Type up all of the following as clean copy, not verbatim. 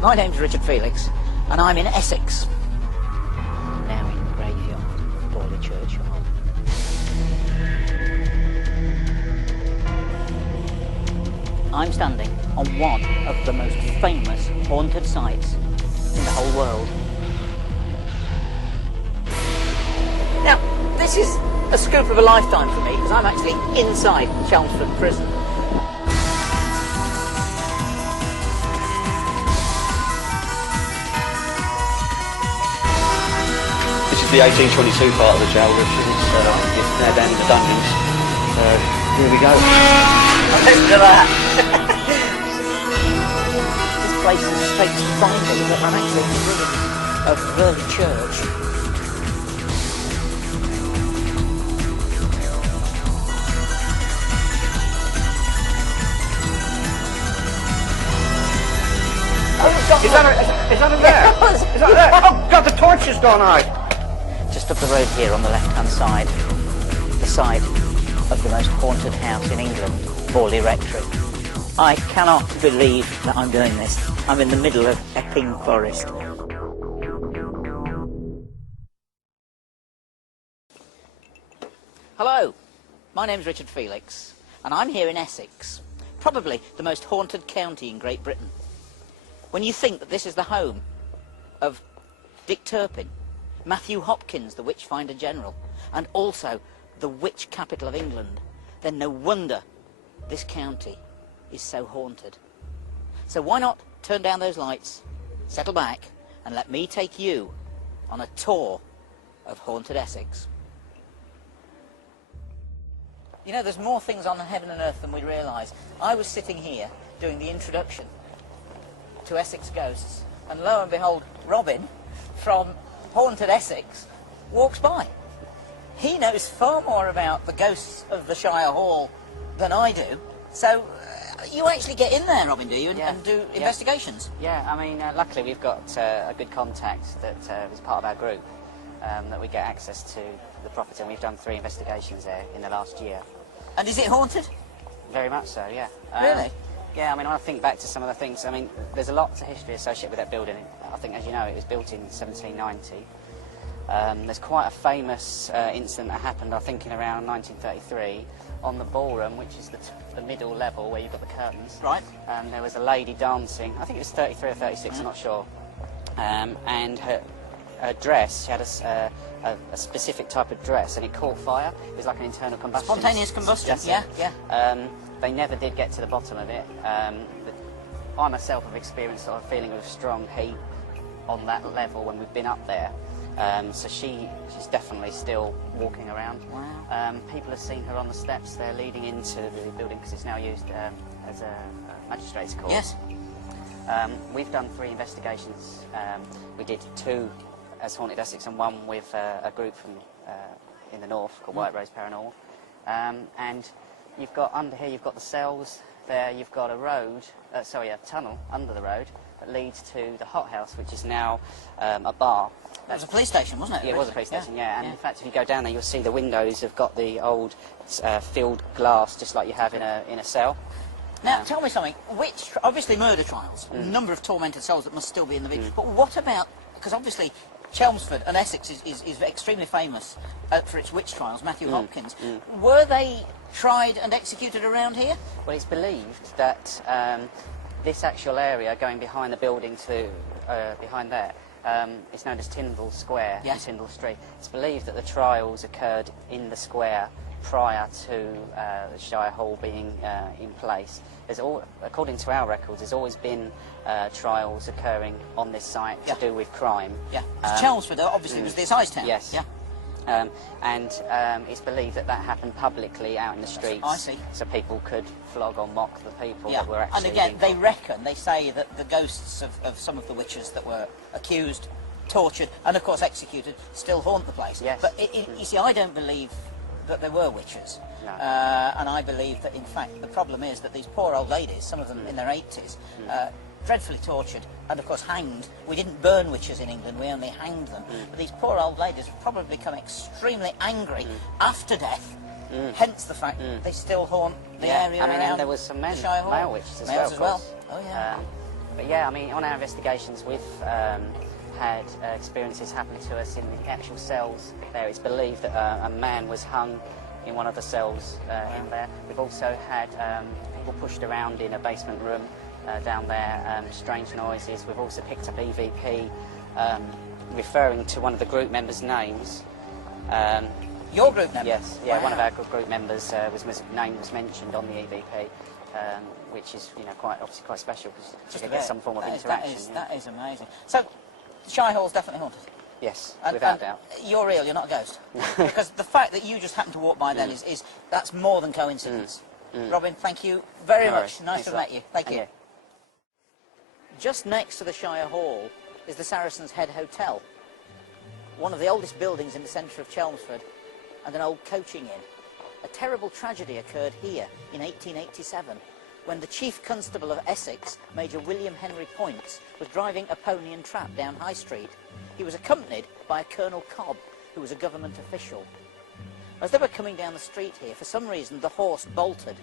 My name's Richard Felix, and I'm in Essex. Now in the graveyard of Borley Churchyard. I'm standing on one of the most famous haunted sites in the whole world. Now, this is a scoop of a lifetime for me, because I'm actually inside Chelmsford Prison. This is the 1822 part of the jail, Richard. It's now down in the dungeons. So, here we go. Listen to that! This place is a state finding that I'm actually in the ruins of Burley Church. Is that in there? Is that there? Oh God, the torch has gone out! Just up the road here on the left-hand side, the site of the most haunted house in England, Borley Rectory. I cannot believe that I'm doing this. I'm in the middle of Epping Forest. Hello, my name's Richard Felix, and I'm here in Essex, probably the most haunted county in Great Britain. When you think that this is the home of Dick Turpin, Matthew Hopkins, the Witchfinder General, and also the witch capital of England, then no wonder this county is so haunted. So why not turn down those lights, settle back, and let me take you on a tour of haunted Essex. You know, there's more things on heaven and earth than we realise. I was sitting here doing the introduction to Essex Ghosts, and lo and behold, Robin from Haunted Essex walks by. He knows far more about the ghosts of the Shire Hall than I do. So you actually get in there, Robin, do you, and do investigations? Yeah, I mean, luckily we've got a good contact that is part of our group, that we get access to the property, and we've done 3 investigations there in the last year. And is it haunted? Very much so, yeah. Really? Yeah, I mean, when I think back to some of the things, I mean, there's a lot of history associated with that building. I think, as you know, it was built in 1790. There's quite a famous incident that happened, I think, in around 1933 on the ballroom, which is the middle level where you've got the curtains. Right. There was a lady dancing, I think it was 33 or 36, I'm not sure. And her dress, she had a specific type of dress, and it caught fire. It was like an internal combustion. Spontaneous combustion, yeah. They never did get to the bottom of it. I myself have experienced sort of a feeling of strong heat on that level when we've been up there. So she's definitely still walking around. Wow. People have seen her on the steps there leading into the building, because it's now used as a magistrate's court. Yes. We've done 3 investigations. We did 2 as Haunted Essex and 1 with a group from in the north called White Rose Paranormal. And you've got under here, you've got the cells. There you've got a road, a tunnel under the road that leads to the hothouse, which is now a bar. That was a police station, wasn't it? Yeah, it was a police station, yeah. And in fact, if you go down there, you'll see the windows have got the old filled glass, just like you have in a cell. Now, tell me something. Obviously murder trials, a number of tormented souls that must still be in the video. But what about, because obviously Chelmsford and Essex is extremely famous for its witch trials, Matthew Hopkins. Were they tried and executed around here? Well, it's believed that this actual area going behind the building to behind there, it's known as Tyndall Square and Tyndall Street. It's believed that the trials occurred in the square prior to the Shire Hall being in place. According to our records, there's always been trials occurring on this site to do with crime. Yeah, Chelmsford obviously was the assize town. Yes. Yeah. And it's believed that happened publicly out in the streets. I see. So people could flog or mock the people that were actually... And again, they say that the ghosts of some of the witches that were accused, tortured, and of course executed, still haunt the place. Yes. But you see, I don't believe that there were witches. No. And I believe that, in fact, the problem is that these poor old ladies, some of them in their 80s, dreadfully tortured and, of course, hanged. We didn't burn witches in England, we only hanged them. But these poor old ladies have probably become extremely angry after death, hence the fact they still haunt the area around. And there was some male witches as well. Oh, yeah. But yeah, I mean, on our investigations, we've had experiences happening to us in the actual cells there. It's believed that a man was hung in one of the cells in there. We've also had people pushed around in a basement room down there, strange noises. We've also picked up EVP referring to one of the group members' names. Your group member? Yes, yeah, one of our group members' name was mentioned on the EVP, which is, you know, obviously quite special because to get some form of interaction. That is amazing. So, Shire Hall's definitely haunted? Yes, without doubt. You're real, you're not a ghost. Because the fact that you just happened to walk by then that's more than coincidence. Robin, thank you very much. Nice to have met you. Thank you. Just next to the Shire Hall is the Saracens' Head Hotel, one of the oldest buildings in the centre of Chelmsford, and an old coaching inn. A terrible tragedy occurred here in 1887 when the Chief Constable of Essex, Major William Henry Points, was driving a pony and trap down High Street. He was accompanied by a Colonel Cobb, who was a government official. As they were coming down the street here, for some reason the horse bolted.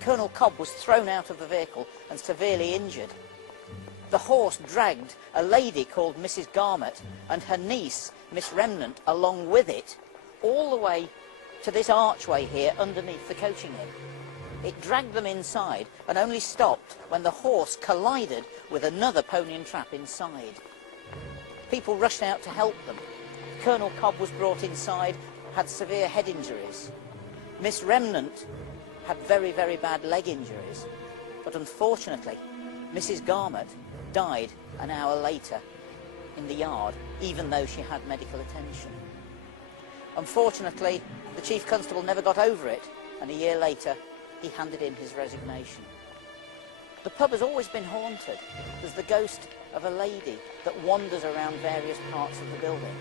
Colonel Cobb was thrown out of the vehicle and severely injured. The horse dragged a lady called Mrs. Garmett and her niece, Miss Remnant, along with it, all the way to this archway here underneath the coaching inn. It dragged them inside and only stopped when the horse collided with another pony and trap inside. People rushed out to help them. Colonel Cobb was brought inside, had severe head injuries. Miss Remnant had very, very bad leg injuries. But unfortunately, Mrs. Garmett died an hour later in the yard, even though she had medical attention. Unfortunately, the Chief Constable never got over it, and a year later, he handed in his resignation. The pub has always been haunted. There's the ghost of a lady that wanders around various parts of the building.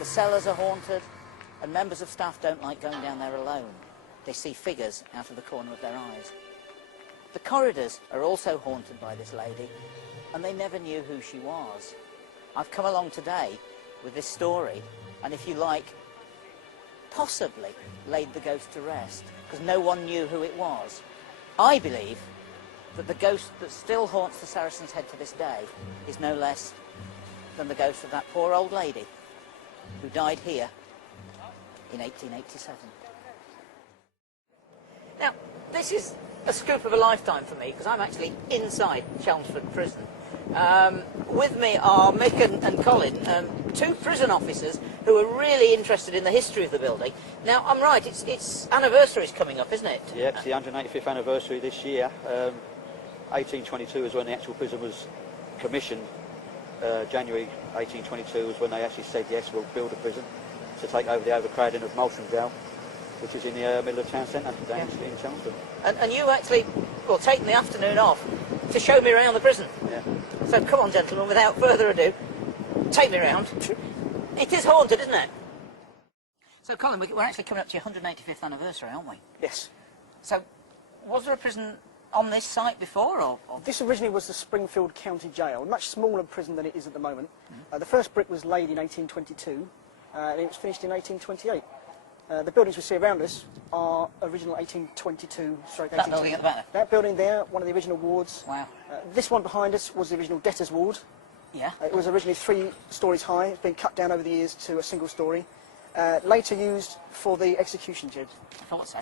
The cellars are haunted, and members of staff don't like going down there alone. They see figures out of the corner of their eyes. The corridors are also haunted by this lady, and they never knew who she was. I've come along today with this story, and if you like, possibly laid the ghost to rest, because no one knew who it was. I believe that the ghost that still haunts the Saracens' Head to this day is no less than the ghost of that poor old lady who died here in 1887. Now, this is a scoop of a lifetime for me, because I'm actually inside Chelmsford Prison. With me are Mick and Colin, two prison officers who are really interested in the history of the building. Now, I'm right, its anniversary's coming up, isn't it? Yeah, it's the 185th anniversary this year. 1822 is when the actual prison was commissioned. January 1822 was when they actually said, yes, we'll build a prison to take over the overcrowding of Moultrie Jail, which is in the middle of town centre, down in Chelmsford. And you actually, well, taken the afternoon off to show me around the prison. Yeah. So come on, gentlemen, without further ado, take me around. It is haunted, isn't it? So, Colin, we're actually coming up to your 185th anniversary, aren't we? Yes. So, was there a prison on this site before, or? This originally was the Springfield County Jail, a much smaller prison than it is at the moment. The first brick was laid in 1822, and it was finished in 1828. The buildings we see around us are original 1822. That building at the back? That building there, one of the original wards. Wow. This one behind us was the original debtors' ward. Yeah. It was originally 3 stories high. It's been cut down over the years to a single story. Later used for the execution shed. I thought so.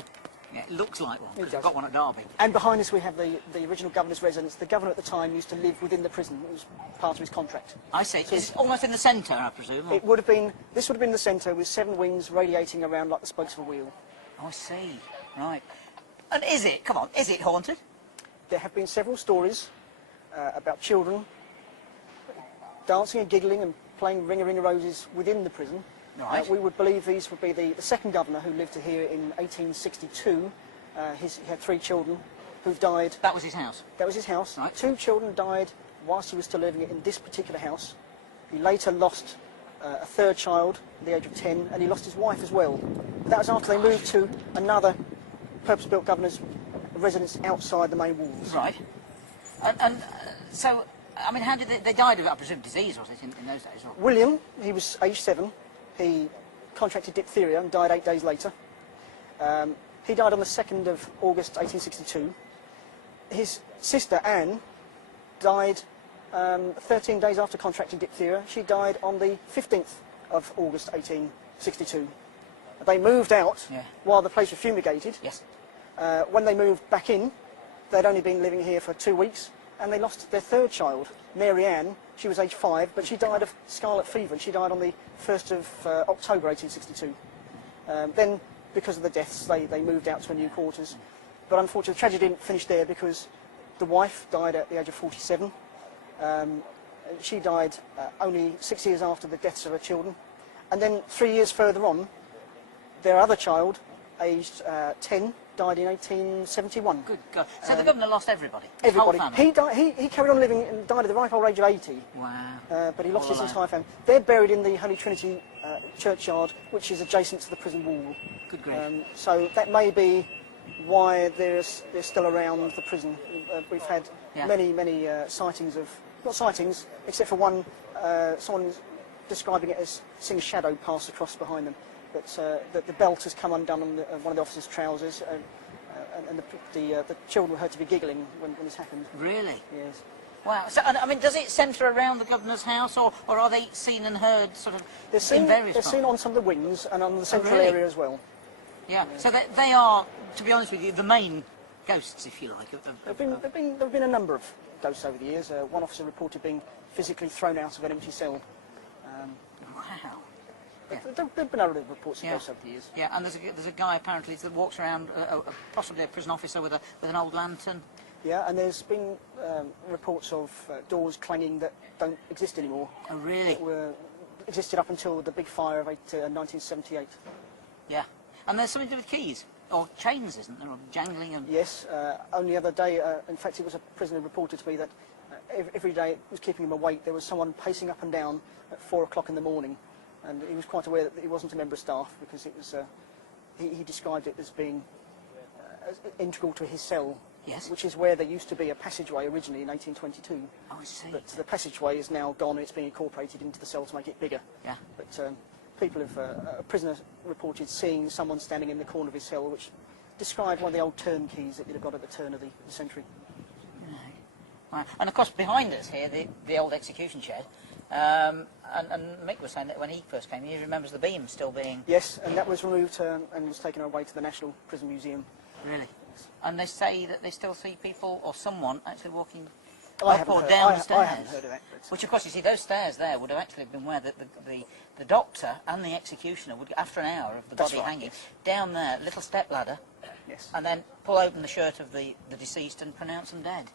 Yeah, it looks like one, because I've got one at Derby. And behind us we have the original governor's residence. The governor at the time used to live within the prison. It was part of his contract. I see. So it's almost in the centre, I presume? Or? It would have been, this would have been the centre with 7 wings radiating around like the spokes of a wheel. Oh, I see. Right. And is it, come on, is it haunted? There have been several stories about children dancing and giggling and playing ring-a-ring-a-roses within the prison. Right. We would believe these would be the second governor who lived here in 1862. He had 3 children who died. That was his house? That was his house. Right. 2 children died whilst he was still living in this particular house. He later lost a 3rd child at the age of 10, and he lost his wife as well. But that was after they moved to another purpose-built governor's residence outside the main walls. Right. And so, I mean, how did they died of, I presume, disease, was it, in those days? Or? William, he was aged 7. He contracted diphtheria and died 8 days later. He died on the 2nd of August 1862. His sister, Anne, died 13 days after contracting diphtheria. She died on the 15th of August 1862. They moved out while the place was fumigated. Yes. When they moved back in, they'd only been living here for 2 weeks, and they lost their third child, Mary Ann. She was aged 5, but she died of scarlet fever, and she died on the 1st of October 1862. Then, because of the deaths, they moved out to a new quarters. But unfortunately, the tragedy didn't finish there, because the wife died at the age of 47. She died only 6 years after the deaths of her children. And then 3 years further on, their other child, aged 10, died in 1871. Good God. So the governor lost everybody? Everybody. Whole family? He carried on living and died at the ripe old age of 80. Wow. But he lost his entire family. They're buried in the Holy Trinity churchyard, which is adjacent to the prison wall. Good grief. So that may be why they're still around the prison. We've had many sightings of, not sightings, except for one, someone describing it as seeing a shadow pass across behind them. But the belt has come undone on one of the officers' trousers, and the children were heard to be giggling when this happened. Really? Yes. Wow. So, I mean, does it centre around the governor's house, or are they seen and heard sort of they're seen, in various They're parts? seen on some of the wings and on the central really? area as well. Yeah. So they are, to be honest with you, the main ghosts, if you like. There've been a number of ghosts over the years. One officer reported being physically thrown out of an empty cell. Wow. Yeah. There've been other reports of ghosts over the years. Yeah, and there's a guy apparently that walks around, possibly a prison officer with an old lantern. Yeah, and there's been reports of doors clanging that don't exist anymore. Oh, really? That existed up until the big fire of 1978. Yeah, and there's something to do with keys or chains, isn't there? Or jangling and. Yes. Only the other day, in fact, it was a prisoner reported to me that every day it was keeping him awake. There was someone pacing up and down at 4 o'clock in the morning. And he was quite aware that he wasn't a member of staff, because it was. He described it as being integral to his cell, which is where there used to be a passageway originally in 1822. Oh, I see. But the passageway is now gone, and it's being incorporated into the cell to make it bigger. Yeah. But people have a prisoner reported seeing someone standing in the corner of his cell, which described one of the old turnkeys that you'd have got at the turn of the century. Right. And of course, behind us here, the old execution shed. And Mick was saying that when he first came, he remembers the beam still being... Yes, and that was removed and was taken away to the National Prison Museum. Really? Yes. And they say that they still see people or someone actually walking I up or down the stairs. I haven't heard of that. Which, of course, you see, those stairs there would have actually been where the doctor and the executioner would, after an hour of the body hanging, down there, little step ladder, and then pull open the shirt of the deceased and pronounce them dead.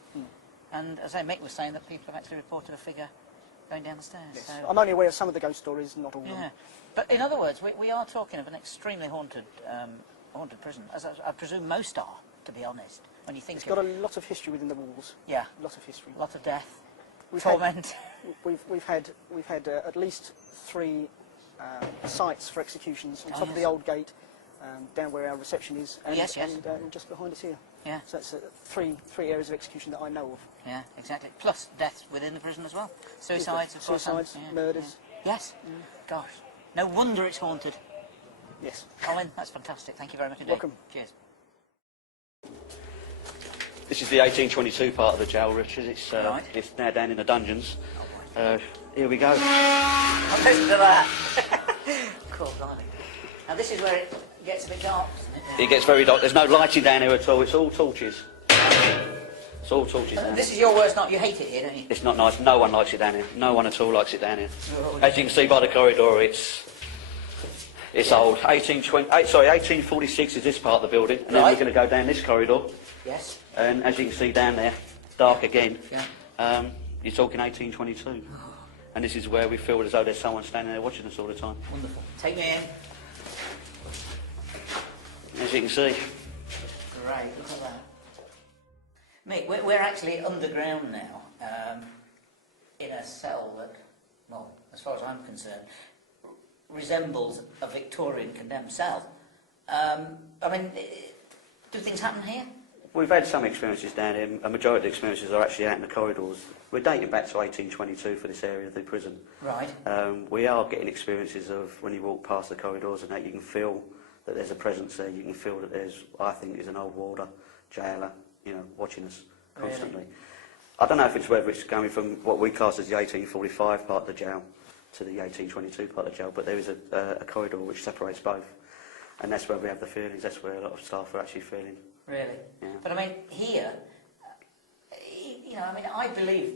And as I say, Mick was saying that people have actually reported a figure going down the stairs. Yes. So. I'm only aware of some of the ghost stories, not all of them. But in other words, we are talking of an extremely haunted prison, as I presume most are, to be honest, when you think it's got a lot of history within the walls. Yeah. A lot of history. A lot of death, torment. We've had at least 3 sites for executions on top of the old gate, down where our reception is, and, and just behind us here. Yeah. So that's 3 areas of execution that I know of. Yeah, exactly. Plus deaths within the prison as well. Suicides, of course. Suicides, murders. Yeah. Yes. Gosh. No wonder it's haunted. Yes. Colin, that's fantastic. Thank you very much indeed. Welcome. Cheers. This is the 1822 part of the jail, Richard. It's it's now down in the dungeons. Here we go. Listen to that. Cool, darling. Now this is where it gets a bit dark, doesn't it? It gets very dark. There's no lighting down here at all. It's all torches. It's all torches down This is your worst night. You hate it here, don't you? It's not nice. No one likes it down here. No one at all likes it down here. As you can see by the corridor, it's old. 1846 is this part of the building, and then we're going to go down this corridor. Yes. And as you can see down there, dark again. Yeah. You're talking 1822. And this is where we feel as though there's someone standing there watching us all the time. Wonderful. Take me in. As you can see. Great, look at that. Mick, we're actually underground now, in a cell that, well, as far as I'm concerned, resembles a Victorian condemned cell. I mean, do things happen here? We've had some experiences down here. A majority of the experiences are actually out in the corridors. We're dating back to 1822 for this area of the prison. Right. We are getting experiences of when you walk past the corridors and that you can feel that there's a presence there. You can feel that there's, I think, is an old warder, jailer, you know, watching us constantly. I don't know if it's whether it's going from what we class as the 1845 part of the jail to the 1822 part of the jail, but there is a corridor which separates both. And that's where we have the feelings, that's where a lot of staff are actually feeling. Really? Yeah. But I mean, here, you know, I mean, I believe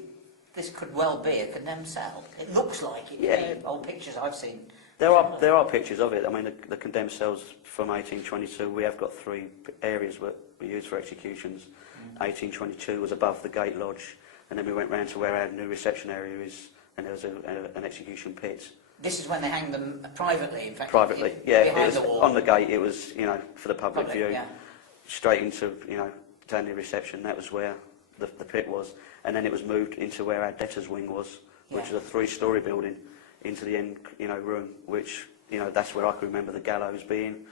this could well be a condemned cell. It looks like it. Yeah. Old pictures I've seen. There are pictures of it. I mean, the condemned cells from 1822, we have got 3 areas that we use for executions. 1822 was above the gate lodge, and then we went round to where our new reception area is, and there was an execution pit. This is when they hang them privately, in fact. Privately, yeah. It was the wall. on the gate. It was, you know, for the public view. Yeah. Straight into, you know, down the reception. That was where the pit was, and then it was moved into where our debtors' wing was, which was a 3-storey building, into the end, you know, room. Which, you know, that's where I can remember the gallows being.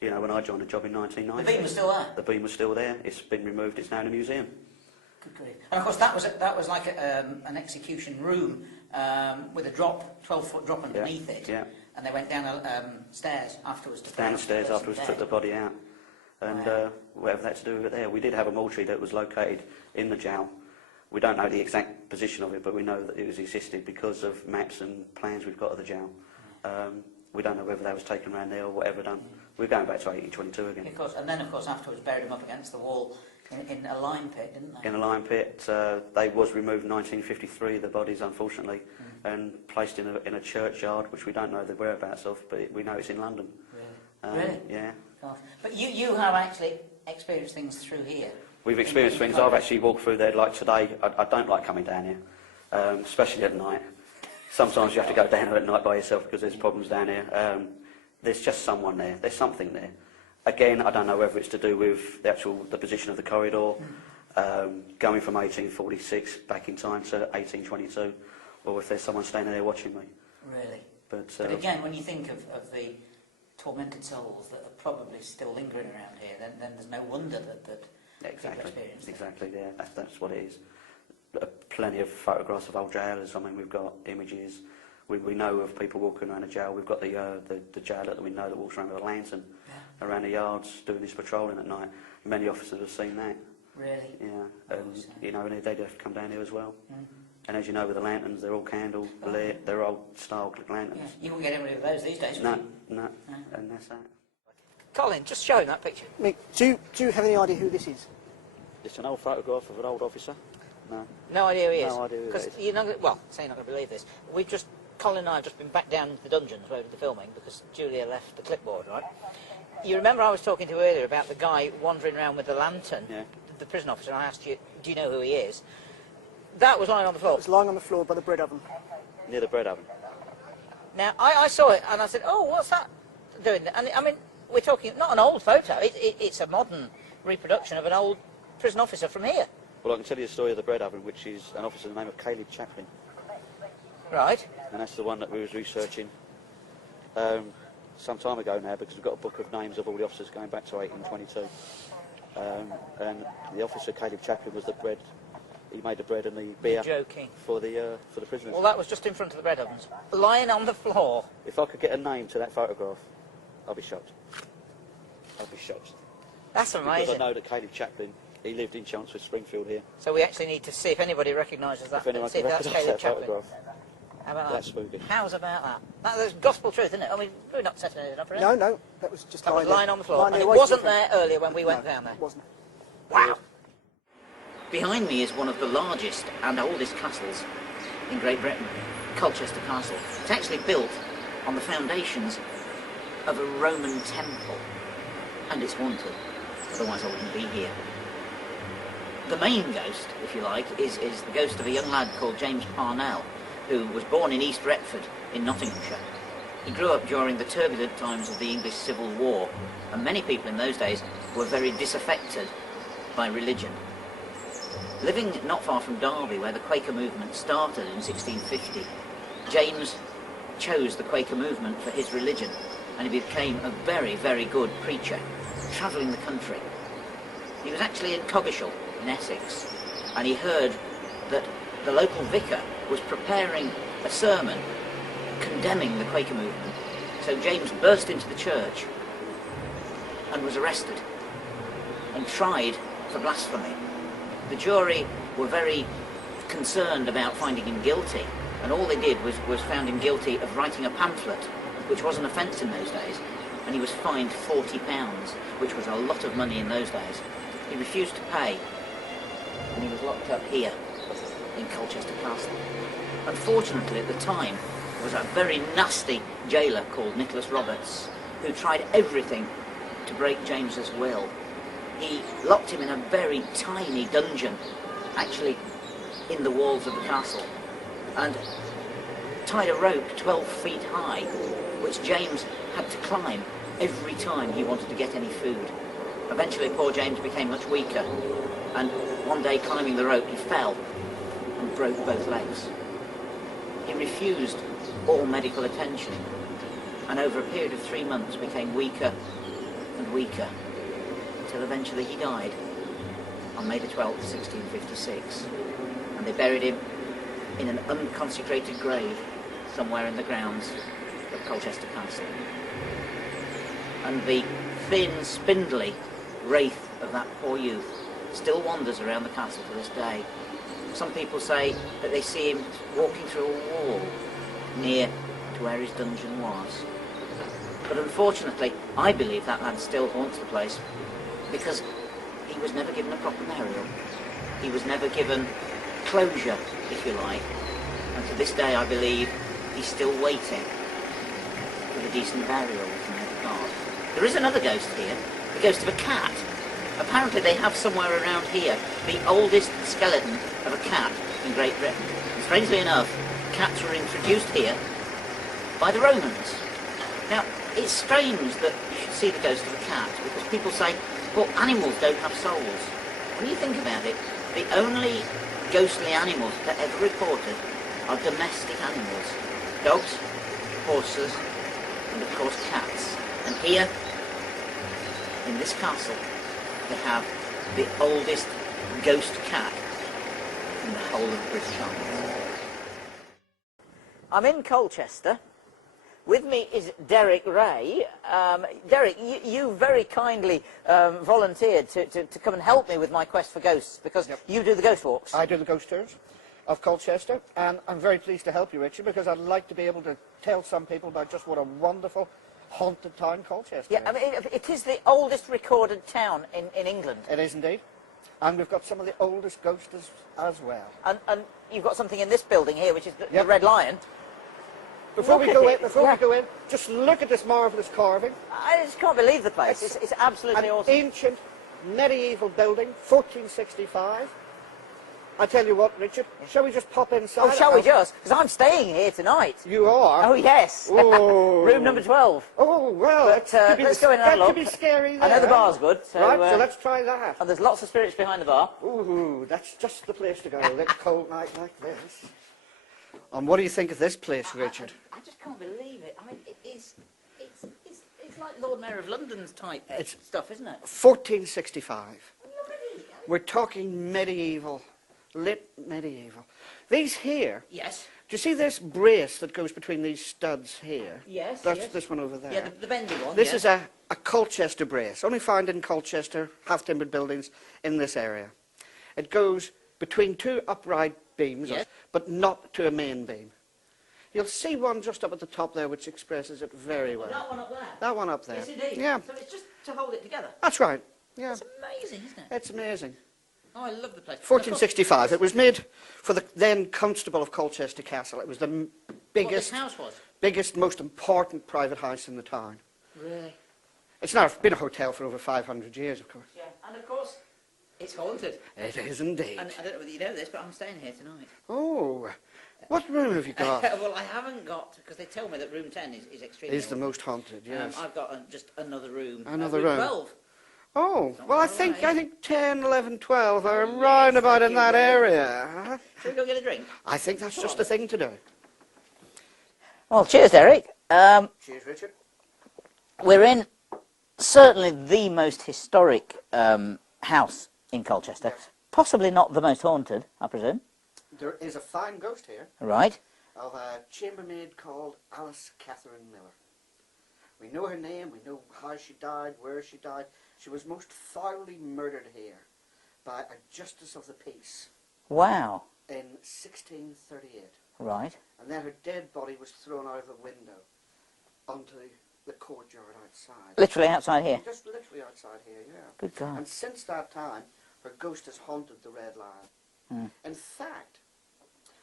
You know, when I joined the job in 1990. The beam was still there? The beam was still there. It's been removed. It's now in a museum. Good grief. And of course that was like an execution room with a 12-foot drop underneath it. Yeah. And they went down stairs afterwards to Down the stairs afterwards, took the body out. And whatever that to do with it there. We did have a mortuary that was located in the jail. We don't know the exact position of it, but we know that it was existed because of maps and plans we've got of the jail. We don't know whether that was taken around there or whatever done. We're going back to 1822 again. Of course, and then of course afterwards buried them up against the wall in a lime pit, didn't they? In a lime pit. They was removed in 1953, the bodies, unfortunately, and placed in a churchyard, which we don't know the whereabouts of, but we know it's in London. Really? Really? Yeah. Gosh. But you have actually experienced things through here? We've experienced things. I've actually walked through there, like today. I don't like coming down here, especially at night. Sometimes you have to go down here at night by yourself because there's problems down here. There's just someone there. There's something there. Again, I don't know whether it's to do with the position of the corridor, going from 1846 back in time to 1822, or if there's someone standing there watching me. Really? But again, when you think of the tormented souls that are probably still lingering around here, then there's no wonder that exactly, yeah, that's what it is. Plenty of photographs of old jailers. I mean, we've got images. We know of people walking around the jail. We've got the jailer that we know that walks around with a lantern around the yards doing his patrolling at night. Many officers have seen that. Really? Yeah, and you know, and they'd have to come down here as well. And as you know, with the lanterns, they're all candle lit. They're old style lanterns. Yeah. You won't get any of those these days, no, and that's that. Colin, just show him that picture. Mick, do you have any idea who this is? It's an old photograph of an old officer. No. No idea who he is? No idea who Because you're not going to, well, say you're not going to believe this. Colin and I have just been back down into the dungeons where we did the filming because Julia left the clipboard, right? You remember I was talking to you earlier about the guy wandering around with the lantern, the prison officer, and I asked you, do you know who he is? That was lying on the floor. It was lying on the floor by the bread oven. Near the bread oven. Now, I saw it and I said, oh, what's that doing there? And I mean, we're talking, not an old photo, it's a modern reproduction of an old prison officer from here. Well, I can tell you the story of the bread oven, which is an officer named Caleb Chaplin. Right. And that's the one that we was researching some time ago now, because we've got a book of names of all the officers going back to 1822. And the officer, Caleb Chaplin, was the bread. He made the bread and the beer for the prisoners. Well, that was just in front of the bread ovens, lying on the floor. If I could get a name to that photograph, I'd be shocked. I'd be shocked. That's amazing. Because I know that Caleb Chaplin, he lived in Chelmsford, Springfield here. So we actually need to see if anybody recognises that. If anyone see can if that's recognise Caleb that Chaplin. photograph. How about That's that? spooky. How's about that? That's gospel truth, isn't it? I mean, we're not setting anything up, really. No, that was just lying on the floor. And it wasn't there earlier when we went down there. It wasn't. Wow. Behind me is one of the largest and oldest castles in Great Britain, Colchester Castle. It's actually built on the foundations of a Roman temple, and it's haunted, otherwise I wouldn't be here. The main ghost, if you like, is the ghost of a young lad called James Parnell, who was born in East Retford in Nottinghamshire. He grew up during the turbulent times of the English Civil War, and many people in those days were very disaffected by religion. Living not far from Derby, where the Quaker movement started in 1650, James chose the Quaker movement for his religion, and he became a very, very good preacher, travelling the country. He was actually in Coggeshall, in Essex, and he heard that the local vicar was preparing a sermon condemning the Quaker movement. So James burst into the church and was arrested and tried for blasphemy. The jury were very concerned about finding him guilty, and all they did was found him guilty of writing a pamphlet, which was an offence in those days, and he was fined £40, which was a lot of money in those days. He refused to pay, and he was locked up here in Colchester Castle. Unfortunately, at the time, there was a very nasty jailer called Nicholas Roberts, who tried everything to break James's will. He locked him in a very tiny dungeon, actually in the walls of the castle, and tied a rope 12 feet high, which James had to climb every time he wanted to get any food. Eventually, poor James became much weaker, and one day climbing the rope, he fell and broke both legs. He refused all medical attention, and over a period of 3 months became weaker and weaker, until eventually he died on May the 12th, 1656. And they buried him in an unconsecrated grave somewhere in the grounds of Colchester Castle. And the thin, spindly wraith of that poor youth still wanders around the castle to this day. Some people say that they see him walking through a wall near to where his dungeon was. But unfortunately, I believe that man still haunts the place, because he was never given a proper burial. He was never given closure, if you like. And to this day, I believe he's still waiting for the decent burial from that God. There is another ghost here, the ghost of a cat. Apparently they have somewhere around here the oldest skeleton of a cat in Great Britain. And strangely enough, cats were introduced here by the Romans. Now, it's strange that you should see the ghost of a cat, because people say, well, animals don't have souls. When you think about it, the only ghostly animals that are ever reported are domestic animals. Dogs, horses, and of course cats. And here, in this castle, they have the oldest ghost cat in the whole of British Isles. I'm in Colchester. With me is Derek Ray. Derek, you very kindly volunteered to come and help me with my quest for ghosts, because you do the ghost walks. I do the ghost tours of Colchester, and I'm very pleased to help you, Richard, because I'd like to be able to tell some people about just what a wonderful haunted town Colchester is. I mean, it is the oldest recorded town in England. It is indeed. And we've got some of the oldest ghosts as well. And you've got something in this building here, which is the Red Lion. Before we go in, just look at this marvellous carving. I just can't believe the place. It's absolutely awesome. An ancient medieval building, 1465. I tell you what, Richard, shall we just pop inside? Oh, shall we just? Because I'm staying here tonight. You are? Oh, yes. Oh. Room number 12. Oh, well, let's go in and have a that look. could be scary there. I know the bar's good. So, right, so let's try that. And there's lots of spirits behind the bar. Ooh, that's just the place to go, a little cold night like this. And what do you think of this place, Richard? I just can't believe it. I mean, it's like Lord Mayor of London's type stuff, isn't it? 1465. Bloody, We're talking medieval, lit medieval. These here, yes. do you see this brace that goes between these studs here? Yes, That's yes. this one over there. Yeah, the bendy one. This is a Colchester brace, only found in Colchester, half-timbered buildings in this area. It goes between two upright beams, yes, but not to a main beam. You'll see one just up at the top there which expresses it very well. That one up there? That one up there. Yes, indeed. Yeah. So it's just to hold it together? That's right. Yeah. It's amazing, isn't it? It's amazing. Oh, I love the place. 1465. It was made for the then Constable of Colchester Castle. It was the biggest, what this house was? biggest, most important private house in the town. Really? It's now been a hotel for over 500 years, of course. Yeah, and of course, it's haunted. It is indeed. And I don't know whether you know this, but I'm staying here tonight. Oh, what room have you got? Well, I haven't got, because they tell me that room 10 is extremely Is the most haunted, yes. I've got just another room. Another room. room. 12. Oh, Not well, I far away. think 10, 11, 12 are yes, round about in thank that you. area. Shall we go get a drink? I think that's just the thing to do. Well, cheers, Derek. Cheers, Richard. We're in certainly the most historic house in Colchester. Yes. Possibly not the most haunted, I presume. There is a fine ghost here Right. of a chambermaid called Alice Catherine Miller. We know her name, we know how she died, where she died. She was most foully murdered here by a justice of the peace. Wow. in 1638. Right. And then her dead body was thrown out of a window onto the courtyard outside. Literally outside here? Just literally outside here, yeah. Good God. And since that time, her ghost has haunted the Red Lion. In fact,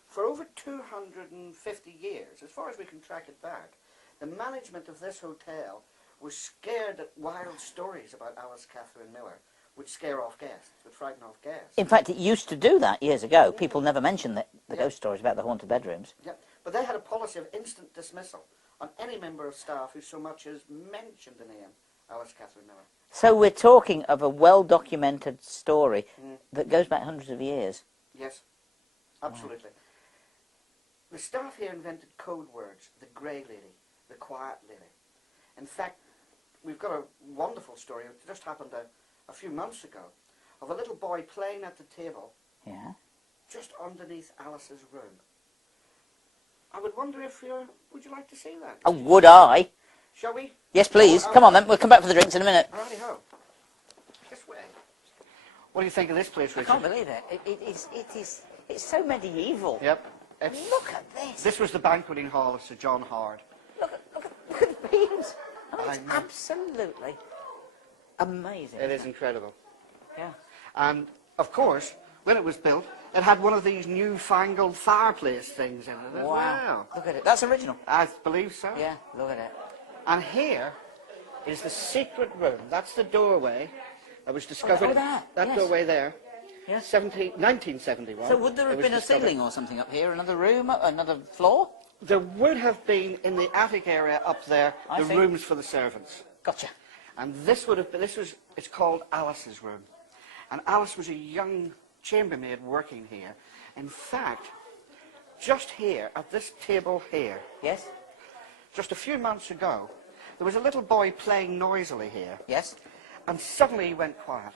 for over 250 years, as far as we can track it back, the management of this hotel was scared that wild stories about Alice Catherine Miller would scare off guests, would frighten off guests. In fact, it used to do that years ago. People never mentioned the ghost stories about the haunted bedrooms. Yeah, but they had a policy of instant dismissal on any member of staff who so much as mentioned the name Alice Catherine Miller. So we're talking of a well-documented story that goes back hundreds of years. Yes, absolutely. Wow. The staff here invented code words, the grey lady, the quiet lady. In fact, we've got a wonderful story that just happened a few months ago of a little boy playing at the table just underneath Alice's room. I would wonder if would you like to see that? Oh, would I? Shall we? Yes, please. Come on then. We'll come back for the drinks in a minute. Righty-ho. This way. What do you think of this place, Richard? I can't believe it. It's so medieval. Yep. Look at this. This was the banqueting hall of Sir John Howard. Look at the beams. I mean, it's absolutely amazing. It is incredible. Yeah. And, of course, when it was built, it had one of these newfangled fireplace things in it as well. Look at it. That's original. I believe so. Yeah, look at it. And here is the secret room. That's the doorway that was discovered. That doorway there. Yes. 1971. So would there have been a ceiling or something up here? Another room? Another floor? There would have been, in the attic area up there, the rooms for the servants. Gotcha. And this would have been, it's called Alice's room. And Alice was a young chambermaid working here. In fact, just here, at this table here, yes, just a few months ago, there was a little boy playing noisily here. Yes. And suddenly he went quiet.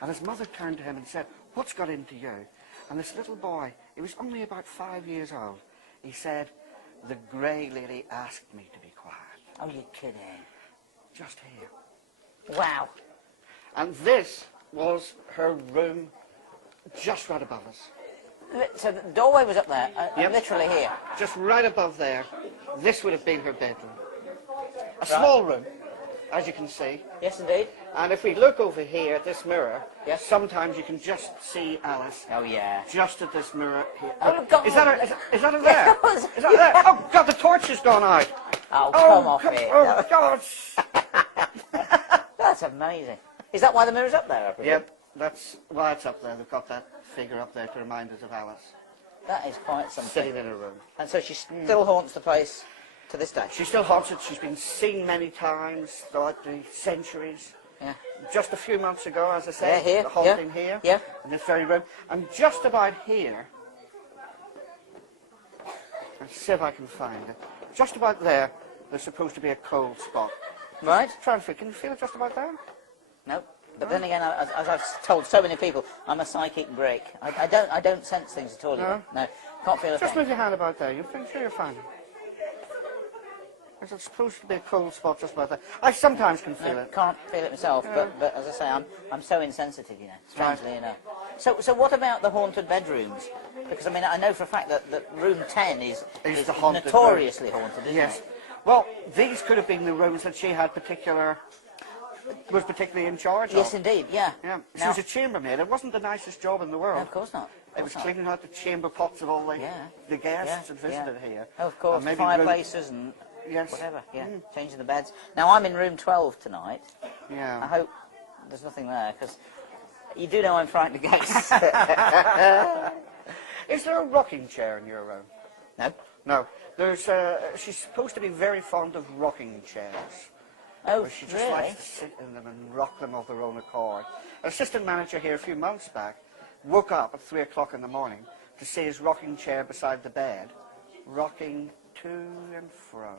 And his mother turned to him and said, "What's got into you?" And this little boy, he was only about 5 years old, he said, "The grey lady asked me to be quiet." Oh, you're kidding. Just here. Wow. And this was her room just right above us. So the doorway was up there, Yep. literally here. Just right above there, this would have been her bedroom. A small room, as you can see. Yes, indeed. And if we look over here at this mirror, yes, sometimes you can just see Alice. Oh, yeah. Just at this mirror here. Oh, God. Is that her there? Is that there? Oh, God, the torch has gone out. Oh, come off God, it. Oh, God. That's amazing. Is that why the mirror's up there, I presume? Yep, that's why it's up there. They've got that figure up there to remind us of Alice. That is quite something. Sitting in her room. And so she still haunts the place to this day? She still haunts it. She's been seen many times throughout the centuries. Yeah. Just a few months ago, as I said, here, the haunting here, in this very room. And just about here, let's see if I can find it. Just about there, there's supposed to be a cold spot. Right. Try and feel. Can you feel it just about there? No. But then again, as I've told so many people, I'm a psychic break. I don't sense things at all. No? No. Can't feel a Just thing. move your hand about there. You'll sure you'll find it. There's supposed to be a cold spot just about there. I sometimes can feel it. Can't feel it myself, but as I say, I'm so insensitive, you know, strangely enough. So what about the haunted bedrooms? Because I mean, I know for a fact that room 10 is the haunted notoriously haunted, isn't yes. it? Well, these could have been the rooms that she had was particularly in charge of. Yes, indeed, yeah. Yeah. She was a chambermaid. It wasn't the nicest job in the world. No, of course not. It was cleaning out the chamber pots of all the guests that visited here. Oh, of course, maybe fireplaces and whatever, changing the beds. Now, I'm in room 12 tonight. Yeah. I hope there's nothing there, because you do know I'm frightened of ghosts. Is there a rocking chair in your room? No. No. There's. She's supposed to be very fond of rocking chairs. Oh, She just really? likes to sit in them and rock them of their own accord. An assistant manager here a few months back woke up at 3 o'clock in the morning to see his rocking chair beside the bed, rocking to and fro,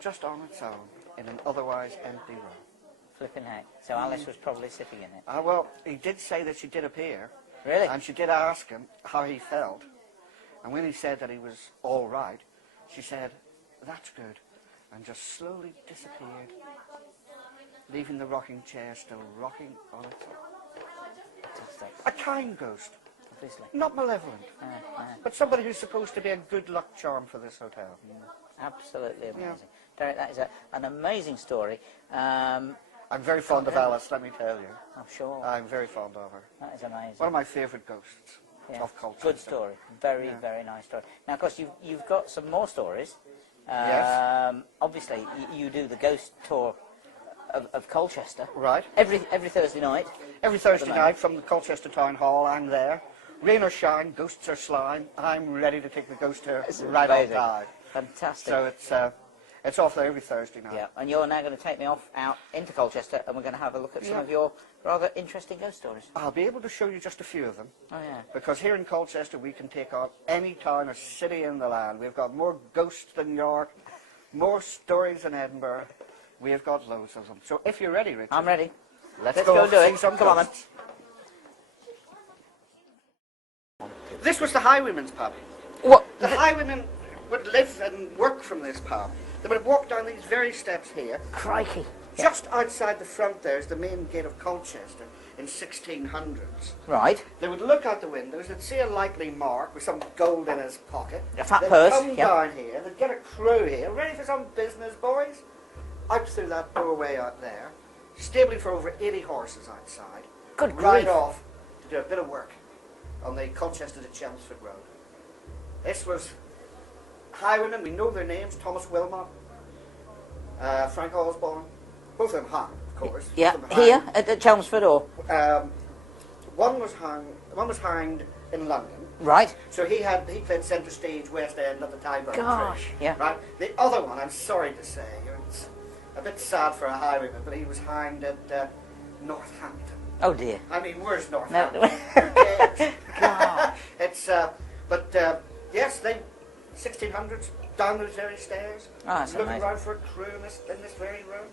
just on its own in an otherwise empty room. Flipping heck. So Alice was probably sitting in it. Well, he did say that she did appear. Really? And she did ask him how he felt. And when he said that he was all right, she said, "That's good," and just slowly disappeared, leaving the rocking chair still rocking on its own. Fantastic. A kind ghost, Obviously. not malevolent, but somebody who's supposed to be a good luck charm for this hotel. Absolutely amazing. Yeah. Derek, that is an amazing story. I'm very fond of Alice, let me tell you. I'm sure. I'm very fond of her. That is amazing. One of my favourite ghosts Yeah. of Colchester. Good story. Very, very nice story. Now, of course, you've got some more stories. Yes. Obviously, you do the ghost tour of Colchester. Right. Every Thursday night. Every Thursday night from the Colchester Town Hall, I'm there. Rain or shine, ghosts or slime, I'm ready to take the ghost tour right on time. Fantastic. So it's off there every Thursday night. Yeah, and you're now going to take me out into Colchester, and we're going to have a look at some of your rather interesting ghost stories. I'll be able to show you just a few of them. Oh, yeah. Because here in Colchester we can take on any town or city in the land. We've got more ghosts than York, more stories than Edinburgh. We've got loads of them. So if you're ready, Richard. I'm ready. Let's go go do see it. some Come on, ghosts. This was the Highwaymen's pub. What? The Highwaymen would live and work from this pub. They would walk down these very steps here. Crikey. Just outside the front there is the main gate of Colchester in 1600s. Right. They would look out the windows, they'd see a likely mark with some gold in his pocket. A fat They'd purse, come yep. down here, they'd get a crew here, ready for some business, boys. Out through that doorway out there, stabling for over 80 horses outside. Good Right grief. off to do a bit of work on the Colchester to Chelmsford Road. This was Highwaymen, we know their names, Thomas Wilmot, Frank Osborne, both of them hung, of course. Yeah, Both of them here hanged. at Chelmsford, or? One was hanged in London. Right. So he played centre stage, West End at the time. Gosh, yeah. Right. The other one, I'm sorry to say, it's a bit sad for a highwayman, but he was hanged at Northampton. Oh dear. I mean, where's No. Northampton? Who cares? Gosh. It's yes, they 1600s down those very stairs, Oh, that's looking amazing. around for a crew in this very room.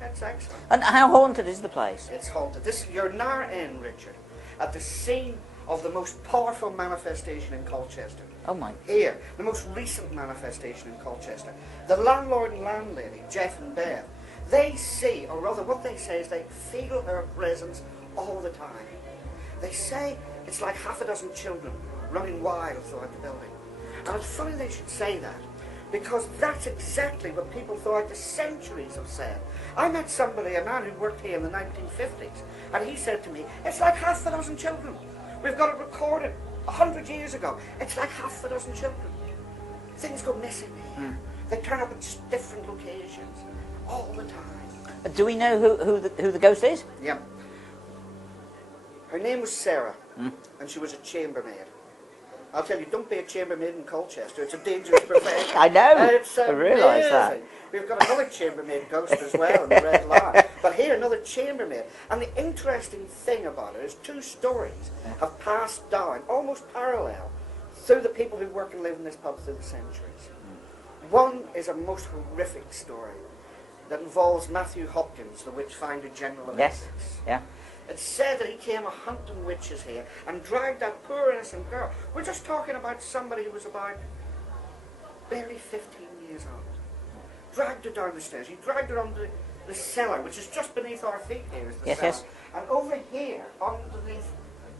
That's excellent. And how haunted is the place? It's haunted. You're now in, Richard, at the scene of the most powerful manifestation in Colchester. Oh my. Here, the most recent manifestation in Colchester. The landlord and landlady, Jeff and Bev, they see, or rather what they say is they feel her presence all the time. They say it's like half a dozen children running wild throughout the building. And it's funny they should say that, because that's exactly what people throughout the centuries have said. I met somebody, a man who worked here in the 1950s, and he said to me, it's like half a dozen children. We've got it recorded 100 years ago. It's like half a dozen children. Things go missing here. They turn up at just different locations all the time. Do we know who the ghost is? Yeah. Her name was Sarah, and she was a chambermaid. I'll tell you, don't be a chambermaid in Colchester. It's a dangerous profession. I know. It's I realise that. amazing. We've got another chambermaid ghost as well in the Red Lion. But here, another chambermaid. And the interesting thing about it is two stories have passed down, almost parallel, through the people who work and live in this pub through the centuries. One is a most horrific story that involves Matthew Hopkins, the witch finder general of Yes. Essex. Yeah. It's said that he came a hunting witches here and dragged that poor innocent girl. We're just talking about somebody who was about barely 15 years old. Dragged her down the stairs. He dragged her under the cellar, which is just beneath our feet here is the Yes, cellar. yes. And over here, underneath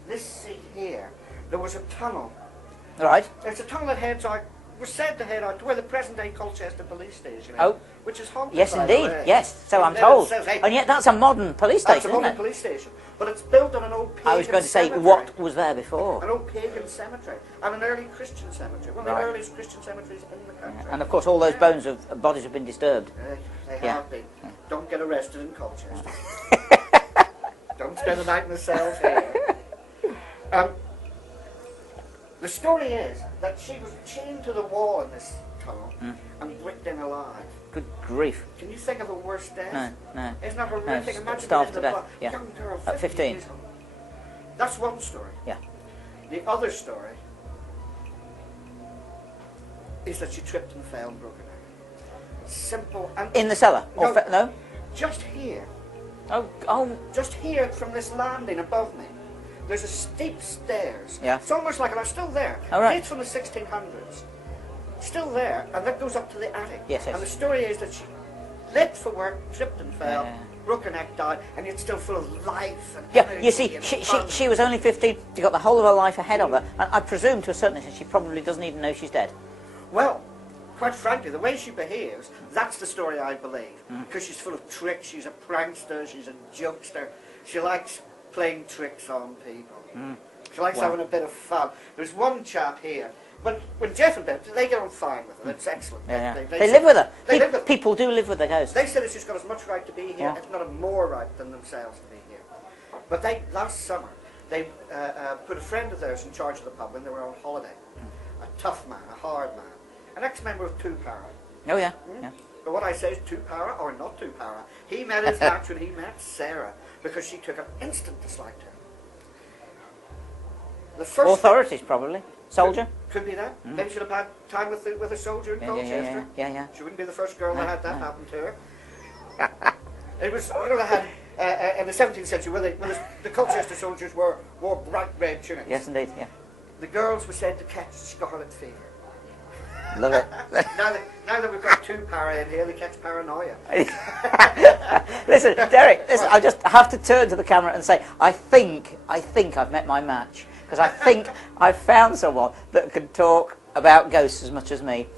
this seat here, there was a tunnel. Right. There's a tunnel that heads out, was said to head out to where the present-day Colchester police station is, Oh. which is haunted. Yes, by the indeed. way. Yes. So I'm And then it told. says, hey, And yet that's a modern police that's station, a modern isn't it? police station, but it's built on an old pagan I was going to say cemetery. what was there before. An old pagan cemetery and an early Christian cemetery, one of Right. the earliest Christian cemeteries in the country. And of course, all those bones of bodies have been disturbed. They Yeah. have been. Don't get arrested in Colchester. Don't spend the night in the cells here. The story is that she was chained to the wall in this tunnel and bricked in alive. Good grief. Can you think of a worse death? No, no. Isn't that horrific? No, Imagine starved being to in death, the yeah. young girl, At 15. years old. That's one story. Yeah. The other story is that she tripped and fell and broke her neck. Simple and In the cellar? Or No. no? just here, Oh, just here from this landing above me, there's a steep stairs. Yeah. It's almost like, and I'm still there. All right. Dates from the 1600s. Still there, and that goes up to the attic. Yes, yes. And the story is that she left for work, tripped and fell, Yeah. broke her neck, died, and yet still full of life and Yeah, energy you see, and she fun. was only 15. She got the whole of her life ahead of her. And I presume to a certain extent she probably doesn't even know she's dead. Well, quite frankly, the way she behaves, that's the story I believe. Because she's full of tricks, she's a prankster, she's a jokester. She likes playing tricks on people. She likes having a bit of fun. There's one chap here, but when Jeff and Beth, they get on fine with her. That's excellent. Yeah, yeah. They They live with her. They live with her. People do live with their ghosts. They said that she's got as much right to be here, Yeah. if not more right than themselves to be here. But they, last summer, they put a friend of theirs in charge of the pub when they were on holiday. A tough man, a hard man, an ex-member of Two Para. Oh, yeah. Yeah. But what I say is Two Para or not Two Para. He met his match when he met Sarah because she took an instant dislike to him. The first Authorities, probably. Soldier? could be that. Maybe she'd have had time with a soldier in Yeah, Colchester. yeah. She wouldn't be the first girl that had that happen to her. It was, you know, they had in the 17th century where the Colchester soldiers wore bright red tunics. Yes, indeed, yeah. The girls were said to catch scarlet fever. Love it. Now that we've got Two Para in here, they catch paranoia. Listen, Derek, listen, I just have to turn to the camera and say, I think I've met my match. Because I think I've found someone that can talk about ghosts as much as me.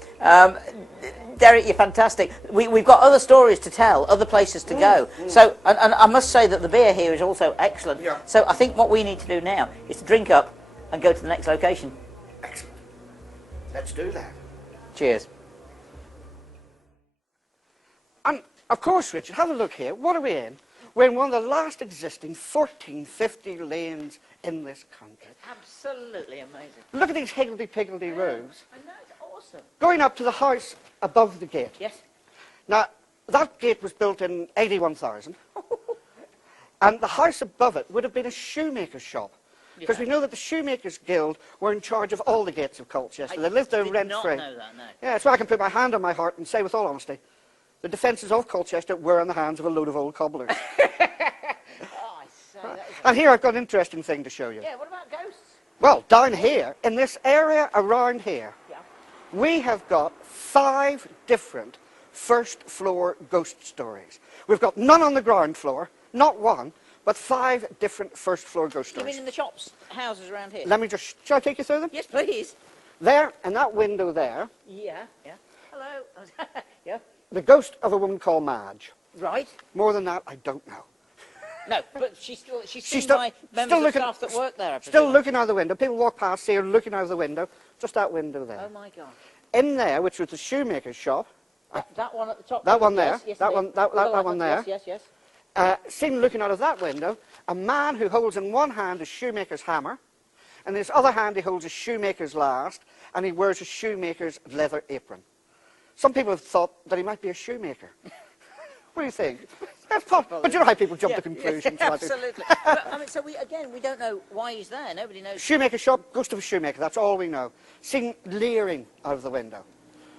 Derek, you're fantastic. We've got other stories to tell, other places to go. So, and I must say that the beer here is also excellent. Yeah. So I think what we need to do now is to drink up and go to the next location. Excellent. Let's do that. Cheers. And, of course, Richard, have a look here. What are we in? We're in one of the last existing 1450 lanes in this country. Absolutely amazing. Look at these higgledy-piggledy roofs. I know, it's awesome. Going up to the house above the gate. Yes. Now, that gate was built in 81,000. And the house above it would have been a shoemaker's shop. Because we know that the Shoemakers Guild were in charge of all the gates of Colchester. They lived there rent-free. I did not know that, no. Yeah, so I can put my hand on my heart and say with all honesty, the defences of Colchester were in the hands of a load of old cobblers. Oh, I say, that is And here I've got an interesting thing to show you. Yeah, what about ghosts? Well, down here, in this area around here, Yeah. we have got 5 different first-floor ghost stories. We've got none on the ground floor, not one, but 5 different first-floor ghost You mean stories. in the shops, houses around here? Let me just, shall I take you through them? Yes, please. There, in that window there, Yeah. Yeah. Hello. Yeah. the ghost of a woman called Madge. Right. More than that, I don't know. No, but she's She's seen still- by members still of looking- staff that work there, I Still presume. looking out the window. People walk past, see her looking out of the window. Just that window there. Oh my God. In there, which was the shoemaker's shop, That one at the top. That one there, Yes, yes, that indeed. one- that Below one there. Yes, yes, yes. seen looking out of that window, a man who holds in one hand a shoemaker's hammer, and in his other hand he holds a shoemaker's last, and he wears a shoemaker's leather apron. Some people have thought that he might be a shoemaker. What do you think? That's possible. But you know how people jump to conclusions. Yeah, like this. absolutely. But, I mean, so we don't know why he's there. Nobody knows. Shoemaker shop, ghost of a shoemaker, that's all we know. Seen leering out of the window.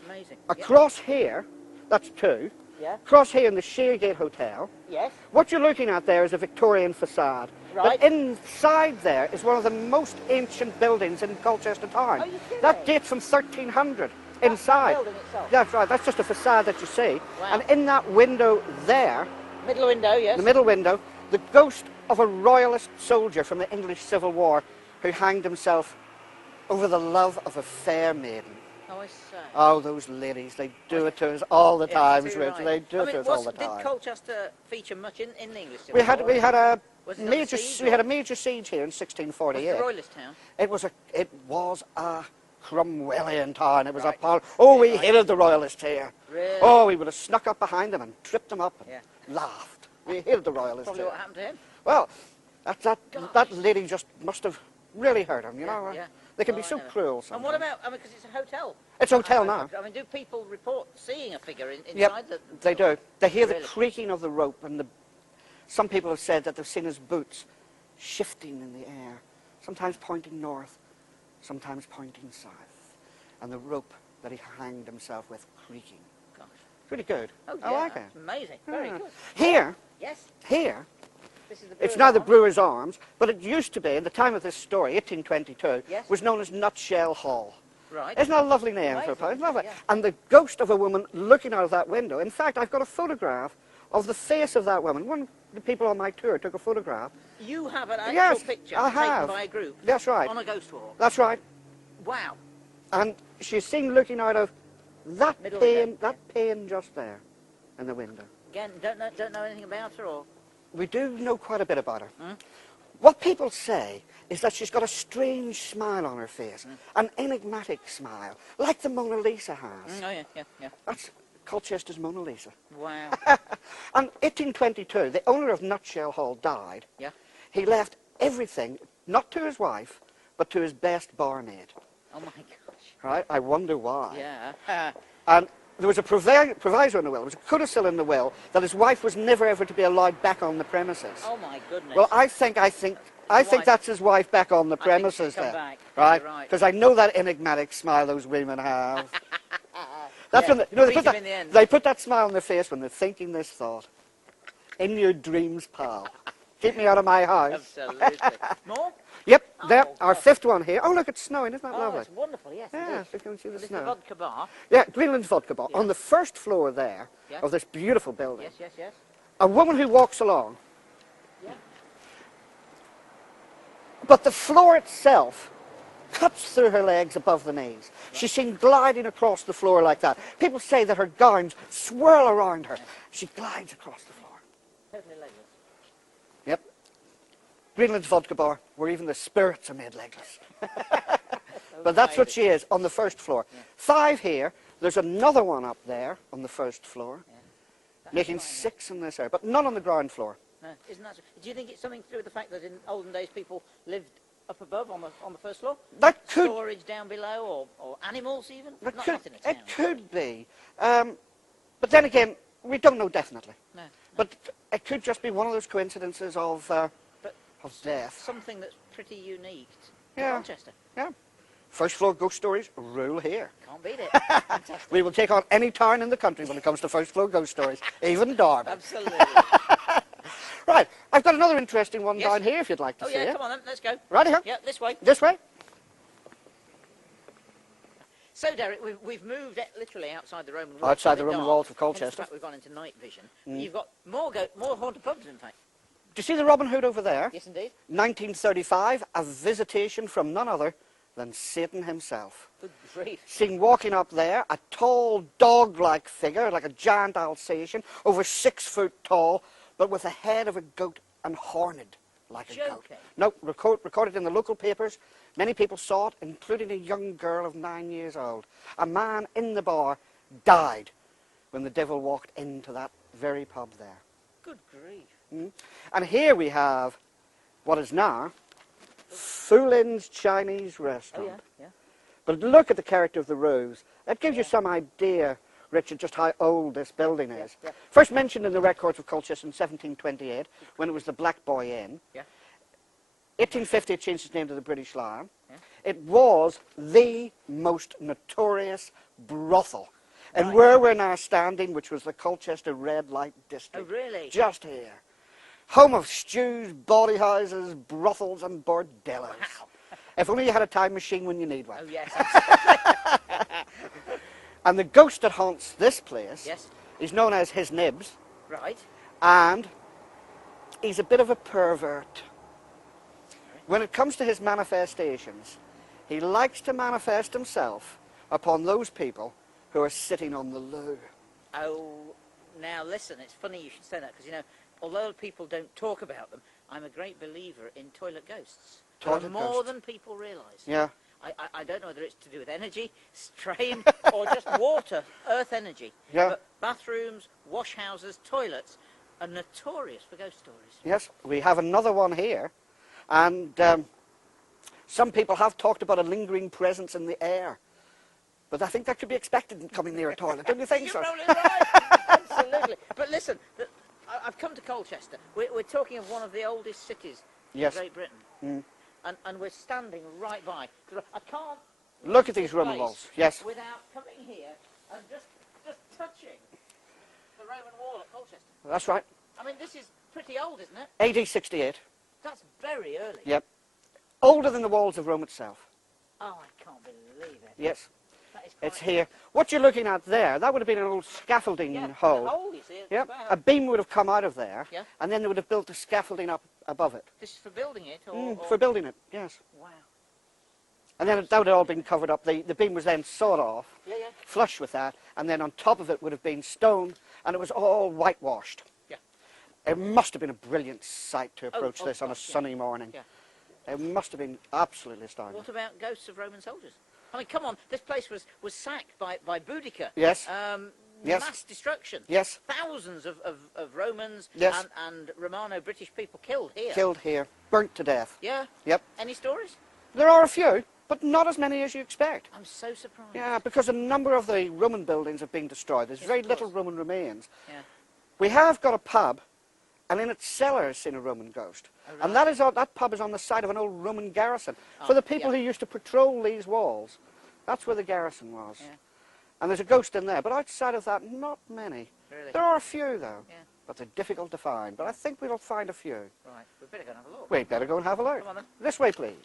Amazing. Across here, that's 2. Yeah. Across here in the Shire Hotel, Yes. what you're looking at there is a Victorian facade. Right. But inside there is one of the most ancient buildings in Colchester town. Are you kidding? That dates from 1300 inside. building itself? That's right, that's just a facade that you see. Wow. And in that window there, Middle window, yes. the middle window, the ghost of a royalist soldier from the English Civil War who hanged himself over the love of a fair maiden. Oh, I say. Oh, those ladies, they do it to us all the time, Too Rich. right. They do I it mean, to us all the time. Did Colchester feature much in the English Civil We had War? a Was it under major siege, we had or- a major siege here in Was 1648. it a royalist town? It was a Cromwellian town. It was Right. we Right. hated the royalists here. Really? Oh, we would have snuck up behind them and tripped them up and Yeah. laughed. We hated the royalists Probably here. what happened to him. Well, that lady just must have really hurt him, you know. Yeah. They can Oh, be I so know. cruel And sometimes. what about, I mean, because it's a hotel. It's a hotel now. I mean, do people report seeing a figure inside Yep, the... they do. They hear the Really? creaking of the rope, and some people have said that they've seen his boots shifting in the air, sometimes pointing north, sometimes pointing south, and the rope that he hanged himself with creaking. Gosh. Pretty good. Oh, I yeah, like it. that's amazing. Very Yeah. good. Here, Yes, here, this is the it's Brewer's now the Arms. Brewer's Arms, but it used to be, in the time of this story, 1822, Yes. was known as Nutshell Hall. Right. Isn't that a lovely name for a Amazing, place? Lovely. yeah. And the ghost of a woman looking out of that window. In fact, I've got a photograph of the face of that woman. One of the people on my tour took a photograph. You have an actual Yes, picture I taken have. by a group? That's right. On a ghost walk? That's right. Wow. And she's seen looking out of that Middle pane, again, that pane just there, in the window. Again, don't know anything about her, or? We do know quite a bit about her. Hmm? What people say is that she's got a strange smile on her face, an enigmatic smile, like the Mona Lisa has. Oh, yeah. That's Colchester's Mona Lisa. Wow. And 1822, the owner of Nutshell Hall died. Yeah. He left everything, not to his wife, but to his best barmaid. Oh, my gosh. Right? I wonder why. Yeah. And there was a proviso in the will, there was a codicil in the will, that his wife was never ever to be allowed back on the premises. Oh, my goodness. Well, I think wife. that's his wife back on the I think premises she's come there. back. Right? You're right. Because I know that enigmatic smile those women have. That's Yeah, when they beat put him in the end. they put that smile on their face when they're thinking this thought. In your dreams, pal. Keep me out of my house. Absolutely. More? Yep, Oh, there, our gosh. fifth one here. Oh, look, it's snowing, isn't that Oh, lovely? it's wonderful, yes, Yeah, indeed. so you can see the This is snow. the vodka bar. Yeah, Greenland's Vodka Bar. Yeah. On the first floor there, Yeah. of this beautiful building, Yes. a woman who walks along, Yeah. but the floor itself cuts through her legs above the knees. She's seen gliding across the floor like that. People say that her gowns swirl around her. She glides across the floor. Totally legless. Yep. Greenland's Vodka Bar, where even the spirits are made legless. But that's what she is, on the first floor. Yeah. 5 here. There's another one up there on the first floor, That's making right, 6 in this area, but none on the ground floor. No, isn't that? Do you think it's something to do with the fact that in olden days people lived up above on the first floor? That could, Storage down below, or animals even? that Not could nothing in a town. it could be. But then again, we don't know definitely. No. But it could just be one of those coincidences of death. Something that's pretty unique to Yeah. Colchester. Yeah. First floor ghost stories rule here. Can't beat it. Fantastic. We will take on any town in the country when it comes to first floor ghost stories, even Derby. Absolutely. Right, I've got another interesting one Yes. down here if you'd like to Oh see yeah, it. come on then, let's go. Right here. Yeah, this way. This way. So Derek, we've moved literally outside the Roman walls. Outside the It's Roman dark. walls of Hence Colchester. the fact we've gone into night vision. You've got more haunted pubs, in fact. Do you see the Robin Hood over there? Yes, indeed. 1935, a visitation from none other than Satan himself. Good grief. Seen walking up there, a tall dog-like figure, like a giant Alsatian, over 6 foot tall, but with the head of a goat and horned like a goat. Joking. No, recorded in the local papers. Many people saw it, including a young girl of 9 years old. A man in the bar died when the devil walked into that very pub there. Good grief. And here we have what is now Fulin's Chinese Oh restaurant. yeah. But look at the character of the roofs. That gives you some idea, Richard, just how old this building is. Yeah. First mentioned in the records of Colchester in 1728, when it was the Black Boy Inn. Yeah. 1850 it changed its name to the British Lion. Yeah. It was the most notorious brothel. And Right. where we're now standing, which was the Colchester Red Light District. Oh really? Just here. Home of stews, bawdy houses, brothels and bordellos. Wow. If only you had a time machine when you need one. Oh yes. Absolutely. And the ghost that haunts this place Yes. is known as His Nibs, Right. and he's a bit of a pervert. When it comes to his manifestations, he likes to manifest himself upon those people who are sitting on the loo. Oh, now listen. It's funny you should say that because although people don't talk about them, I'm a great believer in toilet ghosts. There are Toilet more ghosts. than people realise. Yeah. I don't know whether it's to do with energy, strain, or just water, earth energy. Yeah. But bathrooms, wash houses, toilets are notorious for ghost stories. Yes, we have another one here, and some people have talked about a lingering presence in the air. But I think that could be expected in coming near a toilet, don't you think, You're sir? probably right. Absolutely. But listen, I've come to Colchester. We're talking of one of the oldest cities Yes. in Great Britain. Mm. And we're standing right by. I can't Look at leave these this Roman place walls. Yes. without coming here and just touching the Roman wall at Colchester. That's right. I mean, this is pretty old, isn't it? AD 68. That's very early. Yep. Older than the walls of Rome itself. Oh, I can't believe it. Yes. That is quite It's here. What you're looking at there, that would have been an old scaffolding Yeah, hole. the hole, you see. Yep. Wow. A beam would have come out of there, Yeah. and then they would have built the scaffolding up above it. This is for building it, or For building it, yes. Wow. And then that would have all been covered up. The beam was then sawed off, Yeah, yeah. flush with that, and then on top of it would have been stone, and it was all whitewashed. Yeah. It must have been a brilliant sight to approach oh, this on a gosh, yeah. sunny morning. Yeah. It must have been absolutely astounding. What about ghosts of Roman soldiers? I mean, come on, this place was sacked by Boudicca. Yes. Yes. Mass destruction. Yes. Thousands of Romans Yes. and Romano-British people killed here. Killed here, burnt to death. Yeah? Yep. Any stories? There are a few, but not as many as you expect. I'm so surprised. Yeah, because a number of the Roman buildings have been destroyed. There's Yes, very of little course. Roman remains. Yeah. We have got a pub, and in its cellar has seen a Roman ghost. Oh, right. And that pub is on the side of an old Roman garrison. Oh, For the people yeah. who used to patrol these walls, that's where the garrison was. Yeah. And there's a ghost in there, but outside of that, not many. Really? There are a few, though, Yeah. but they're difficult to find. But I think we'll find a few. Right. We better go and have a look. We'd better go and have a look. Come on then. This way, please.